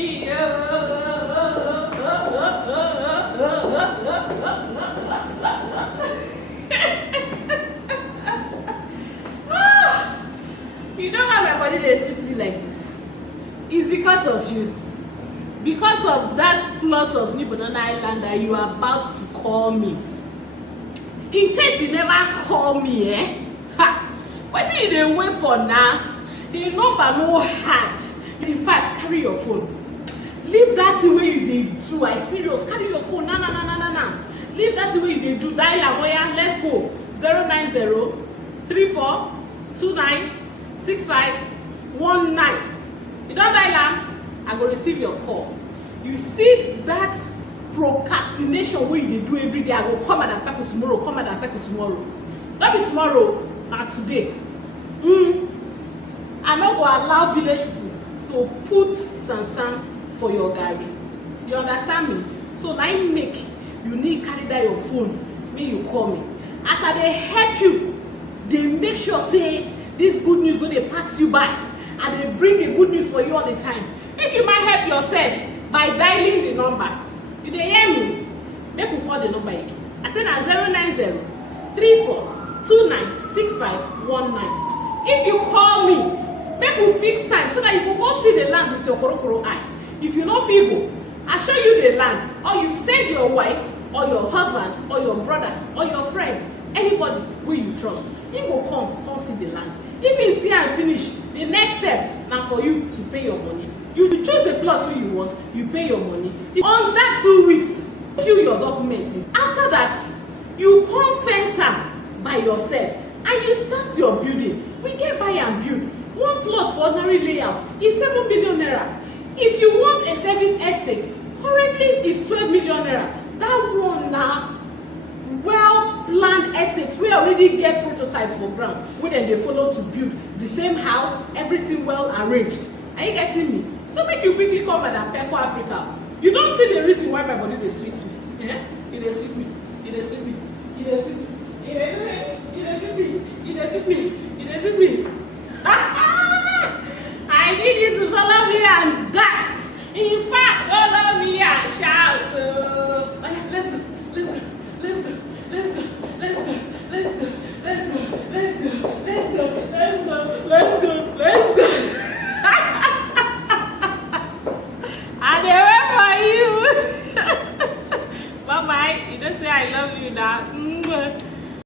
You know why my body dey sweet me like this? It's because of you. Because of that plot of New Banana Island that you are about to call me. In case you never call me, wetin you dey wait for now? The number no hard. In fact, carry your phone. Leave that thing wey you dey do. I serious. Carry your phone. Na. Leave that thing wey you dey do. Dial am. Oya, let's go. 090-3429-6519. You don dial am? I go receive your call. You see that procrastination wey you dey do every day. I go come and Pekle tomorrow. Come and Pekle tomorrow. Don't be tomorrow. Na today. I no go allow village people to put sansan for your garri. You understand me? So na im make you need carry that your phone make you call me. As I dey help you, dey make sure say this good news no dey pass you by. I dey bring the good news for you all the time. Make you might help yourself by dialing the number. You dey hear me? Make we call the number again. I say na 090-3429-6519. If you call me, make we fix time so that you go go see the land with your korokoro eye. If you no fit go, I show you the land, or you send your wife or your husband or your brother or your friend, anybody wey you trust, he go come see the land. If he see am finish, the next step na for you to pay your money. You choose the plot wey you want, you pay your money. On that 2 weeks, fill your document in. After that, you come fence am by yourself and you start your building. We get buy and build. One plot for ordinary layout is 7 million naira. If you want a service estate, currently is 12 million naira. That one na well-planned estate wey already get prototype for ground, wey dem dey follow to build the same house, everything well arranged. Are you getting me? So make you quickly come Madam Pekle Africa. You don see the reason why my body dey sweet me. E dey sweet me. E dey sweet me. E dey sweet me. E dey sweet me. E dey sweet me. E dey sweet me. E dey sweet me. I need you to follow me and dance. In fact,